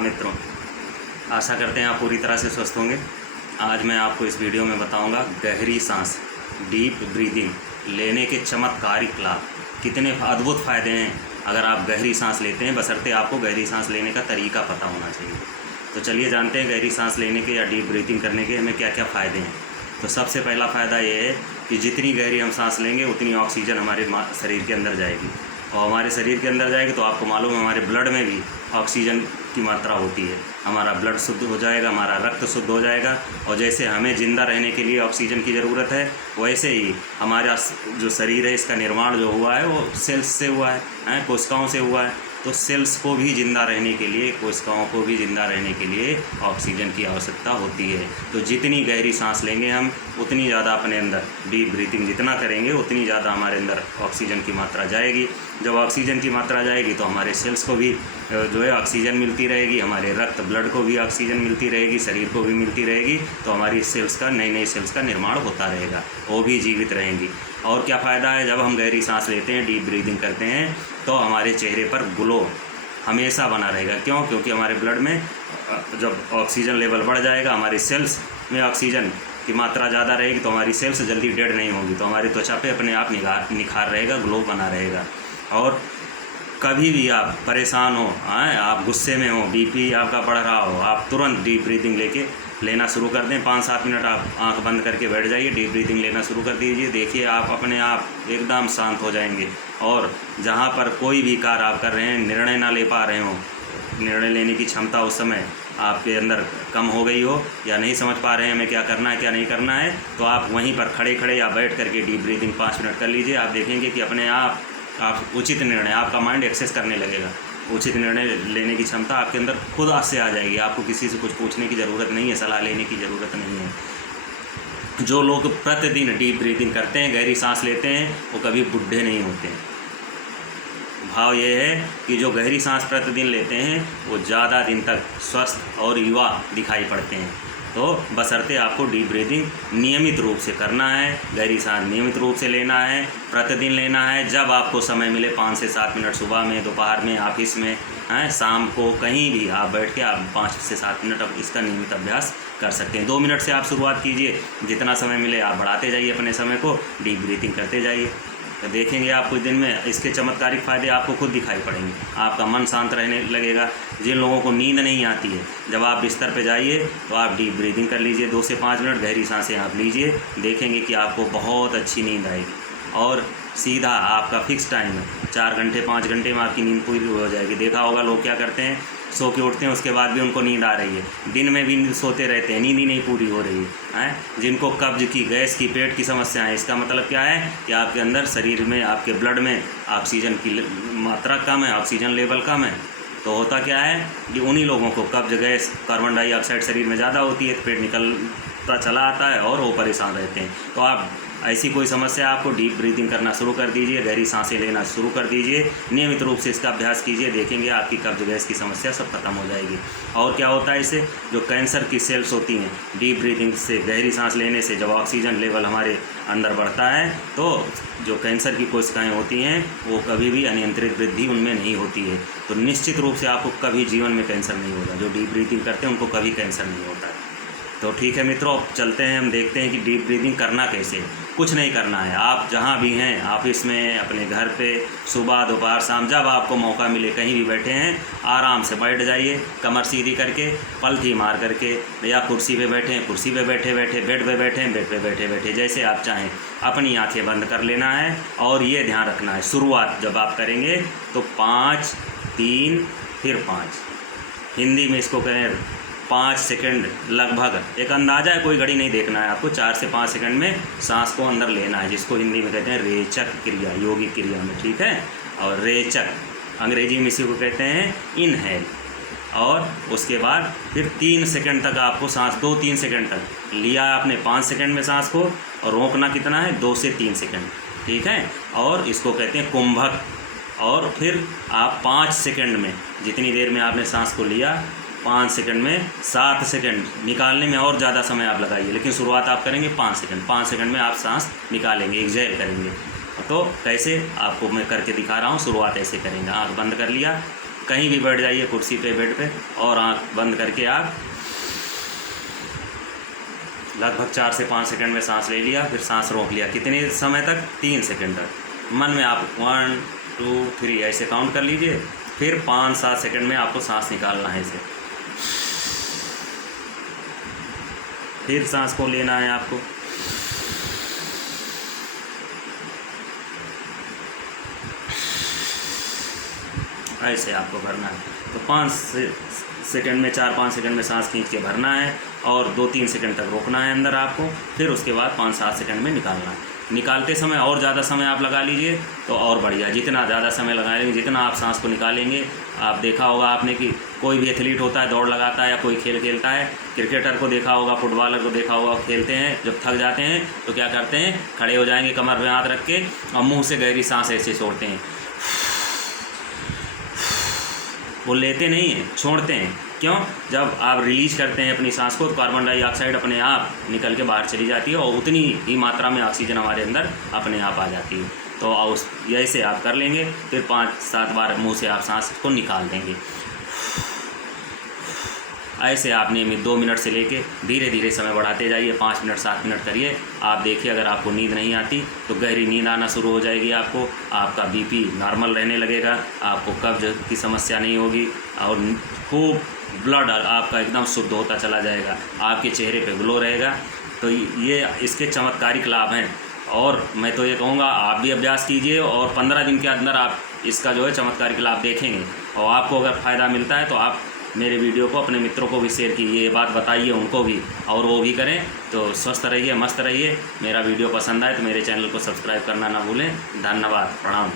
नमस्कार मित्रों, आशा करते हैं आप पूरी तरह से स्वस्थ होंगे। आज मैं आपको इस वीडियो में बताऊंगा गहरी सांस, डीप ब्रीदिंग लेने के चमत्कारिक लाभ। कितने अद्भुत फ़ायदे हैं अगर आप गहरी सांस लेते हैं, बशर्ते आपको गहरी सांस लेने का तरीका पता होना चाहिए। तो चलिए जानते हैं गहरी सांस लेने के या डीप ब्रीदिंग करने के हमें क्या क्या फ़ायदे हैं। तो सबसे पहला फ़ायदा ये है कि जितनी गहरी हम सांस लेंगे उतनी ऑक्सीजन हमारे शरीर के अंदर जाएगी, और हमारे शरीर के अंदर जाएगी तो आपको मालूम है हमारे ब्लड में भी ऑक्सीजन की मात्रा होती है। हमारा ब्लड शुद्ध हो जाएगा, हमारा रक्त शुद्ध हो जाएगा, और जैसे हमें ज़िंदा रहने के लिए ऑक्सीजन की ज़रूरत है, वैसे ही हमारा जो शरीर है इसका निर्माण जो हुआ है वो सेल्स से हुआ है, कोशिकाओं से हुआ है। तो सेल्स को भी ज़िंदा रहने के लिए, कोशिकाओं को भी ज़िंदा रहने के लिए ऑक्सीजन की आवश्यकता होती है। तो जितनी गहरी सांस लेंगे हम उतनी ज़्यादा अपने अंदर डीप ब्रीथिंग जितना करेंगे उतनी ज़्यादा हमारे अंदर ऑक्सीजन की मात्रा जाएगी। जब ऑक्सीजन की मात्रा जाएगी तो हमारे सेल्स को भी जो है ऑक्सीजन मिलती रहेगी, हमारे रक्त ब्लड को भी ऑक्सीजन मिलती रहेगी, शरीर को भी मिलती रहेगी। तो हमारी सेल्स का नई सेल्स का निर्माण होता रहेगा, वो भी जीवित रहेंगी। और क्या फ़ायदा है, जब हम गहरी सांस लेते हैं, डीप ब्रीदिंग करते हैं, तो हमारे चेहरे पर ग्लो हमेशा बना रहेगा। क्यों? क्योंकि हमारे ब्लड में जब ऑक्सीजन लेवल बढ़ जाएगा, हमारी सेल्स में ऑक्सीजन की मात्रा ज़्यादा रहेगी, तो हमारी सेल्स जल्दी डेड नहीं होगी, तो हमारी त्वचा पे अपने आप निखार रहेगा, ग्लो बना रहेगा। और कभी भी आप परेशान हो, आप गुस्से में हो, बीपी आपका बढ़ रहा हो, आप तुरंत डीप ब्रीदिंग लेना शुरू कर दें। 5-7 मिनट आप आंख बंद करके बैठ जाइए, डीप ब्रीदिंग लेना शुरू कर दीजिए। देखिए आप अपने आप एकदम शांत हो जाएंगे। और जहाँ पर कोई भी कार्य आप कर रहे हैं, निर्णय ना ले पा रहे हो, निर्णय लेने की क्षमता उस समय आपके अंदर कम हो गई हो, या नहीं समझ पा रहे हैं हमें क्या करना है क्या नहीं करना है, तो आप वहीं पर खड़े या बैठ करके डीप ब्रीदिंग 5 मिनट कर लीजिए। आप देखेंगे कि अपने आप उचित निर्णय, आपका माइंड एक्सेस करने लगेगा। उचित निर्णय लेने की क्षमता आपके अंदर खुद से आ जाएगी। आपको किसी से कुछ पूछने की ज़रूरत नहीं है, सलाह लेने की ज़रूरत नहीं है। जो लोग प्रतिदिन डीप ब्रीदिंग करते हैं, गहरी सांस लेते हैं, वो कभी बुढ़े नहीं होते हैं। भाव ये है कि जो गहरी सांस प्रतिदिन लेते हैं वो ज़्यादा दिन तक स्वस्थ और युवा दिखाई पड़ते हैं। तो बशर्ते आपको डीप ब्रीदिंग नियमित रूप से करना है, गहरी सांस नियमित रूप से लेना है, प्रतिदिन लेना है। जब आपको समय मिले 5 से 7 मिनट, सुबह में, दोपहर में, ऑफिस में, शाम को, कहीं भी आप बैठ के आप 5 से 7 मिनट अब इसका नियमित अभ्यास कर सकते हैं। 2 मिनट से आप शुरुआत कीजिए, जितना समय मिले आप बढ़ाते जाइए अपने समय को, डीप ब्रीथिंग करते जाइए। तो देखेंगे आप कुछ दिन में इसके चमत्कारिक फ़ायदे आपको खुद दिखाई पड़ेंगे। आपका मन शांत रहने लगेगा। जिन लोगों को नींद नहीं आती है, जब आप बिस्तर पे जाइए तो आप डीप ब्रीदिंग कर लीजिए, 2 से 5 मिनट गहरी सांसें आप लीजिए, देखेंगे कि आपको बहुत अच्छी नींद आएगी। और सीधा आपका फिक्स टाइम है, 4 घंटे 5 घंटे में आपकी नींद पूरी हो जाएगी। देखा होगा लोग क्या करते हैं, सो के उठते हैं, उसके बाद भी उनको नींद आ रही है, दिन में भी सोते रहते हैं, नींद ही नहीं पूरी हो रही है। जिनको कब्ज की, गैस की, पेट की समस्या है, इसका मतलब क्या है कि आपके अंदर शरीर में, आपके ब्लड में ऑक्सीजन की मात्रा कम है, ऑक्सीजन लेवल कम है। तो होता क्या है कि उन्हीं लोगों को कब्ज, गैस, कार्बन डाइऑक्साइड शरीर में ज़्यादा होती है, पेट निकलता चला आता है और वो परेशान रहते हैं। तो आप ऐसी कोई समस्या आपको, डीप ब्रीथिंग करना शुरू कर दीजिए, गहरी सांसें लेना शुरू कर दीजिए, नियमित रूप से इसका अभ्यास कीजिए, देखेंगे आपकी कब्ज, गैस की समस्या सब खत्म हो जाएगी। और क्या होता है इससे, जो कैंसर की सेल्स होती हैं, डीप ब्रीथिंग से, गहरी सांस लेने से जब ऑक्सीजन लेवल हमारे अंदर बढ़ता है तो जो कैंसर की कोशिकाएँ होती हैं वो कभी भी अनियंत्रित वृद्धि उनमें नहीं होती है। तो निश्चित रूप से आपको कभी जीवन में कैंसर नहीं होगा। जो डीप ब्रीथिंग करते हैं उनको कभी कैंसर नहीं होता है। तो ठीक है मित्रों, अब चलते हैं, हम देखते हैं कि डीप ब्रीदिंग करना कैसे। कुछ नहीं करना है, आप जहाँ भी हैं, ऑफिस में, अपने घर पे, सुबह, दोपहर, शाम, जब आपको मौका मिले, कहीं भी बैठे हैं, आराम से बैठ जाइए, कमर सीधी करके, पलथी मार करके, या कुर्सी पे बैठे हैं, कुर्सी पे बैठे बैठे, बेड पे बैठे हैं, बेड पे बैठे बैठे, जैसे आप चाहें अपनी आंखें बंद कर लेना है। और ये ध्यान रखना है, शुरुआत जब आप करेंगे तो 5, 3, फिर 5, हिंदी में इसको कहें 5 सेकंड लगभग, एक अंदाज़ा है, कोई घड़ी नहीं देखना है आपको, 4 से 5 सेकंड में सांस को अंदर लेना है, जिसको हिंदी में कहते हैं रेचक क्रिया, योगिक क्रिया में, ठीक है। और रेचक अंग्रेजी में इसी को कहते हैं इनहेल। और उसके बाद फिर 3 सेकंड तक आपको सांस, 2-3 सेकंड तक लिया आपने 5 सेकंड में सांस को, और रोकना कितना है, 2 से 3 सेकंड, ठीक है। और इसको कहते हैं कुंभक। और फिर आप 5 सेकंड में, जितनी देर में आपने सांस को लिया, 5 सेकंड में 7 सेकंड निकालने में और ज़्यादा समय आप लगाइए, लेकिन शुरुआत आप करेंगे 5 सेकंड। 5 सेकंड में आप सांस निकालेंगे, एक्सहेल करेंगे। तो कैसे आपको मैं करके दिखा रहा हूँ, शुरुआत ऐसे करेंगे, आँख बंद कर लिया, कहीं भी बैठ जाइए, कुर्सी पे, बेड पे, और आँख बंद करके आप लगभग 4 से 5 सेकंड में सांस ले लिया, फिर सांस रोक लिया। कितने समय तक? 3 सेकंड तक। मन में आप 1 2 3 ऐसे काउंट कर लीजिए। फिर 5-7 सेकंड में आपको सांस निकालना है इसे। फिर सांस को लेना है आपको। ऐसे आपको भरना है। तो 5 सेकंड में, 4-5 सेकंड में सांस खींच के भरना है और 2-3 सेकंड तक रोकना है अंदर आपको। फिर उसके बाद 5-7 सेकंड में निकालना है। निकालते समय और ज़्यादा समय आप लगा लीजिए तो और बढ़िया। जितना ज़्यादा समय लगाएंगे, जितना आप सांस को निकालेंगे, आप देखा होगा आपने कि कोई भी एथलीट होता है, दौड़ लगाता है या कोई खेल खेलता है, क्रिकेटर को देखा होगा, फुटबॉलर को देखा होगा, खेलते हैं, जब थक जाते हैं तो क्या करते हैं? खड़े हो जाएंगे, कमर में हाथ रख के, और मुँह से गहरी सांस ऐसे छोड़ते हैं। वो लेते नहीं हैं, छोड़ते हैं। क्यों? जब आप रिलीज करते हैं अपनी सांस को तो कार्बन डाइऑक्साइड अपने आप निकल के बाहर चली जाती है और उतनी ही मात्रा में ऑक्सीजन हमारे अंदर अपने आप आ जाती है। तो उस ऐसे आप कर लेंगे। फिर 5-7 बार मुंह से आप सांस को निकाल देंगे। ऐसे आप नियमित 2 मिनट से लेके धीरे धीरे समय बढ़ाते जाइए। 5 मिनट 7 मिनट करिए। आप देखिए, अगर आपको नींद नहीं आती तो गहरी नींद आना शुरू हो जाएगी आपको। आपका बीपी नॉर्मल रहने लगेगा, आपको कब्ज की समस्या नहीं होगी और खूब ब्लड आपका एकदम शुद्ध होता चला जाएगा। आपके चेहरे पे ग्लो रहेगा। तो ये इसके चमत्कारिक लाभ हैं। और मैं तो ये कहूँगा आप भी अभ्यास कीजिए और 15 दिन के अंदर आप इसका जो है चमत्कारिक लाभ देखेंगे। और आपको अगर फ़ायदा मिलता है तो आप मेरे वीडियो को अपने मित्रों को भी शेयर कीजिए, ये बात बताइए उनको भी, और वो भी करें। तो स्वस्थ रहिए, मस्त रहिए। मेरा वीडियो पसंद आए तो मेरे चैनल को सब्सक्राइब करना ना भूलें। धन्यवाद, प्रणाम।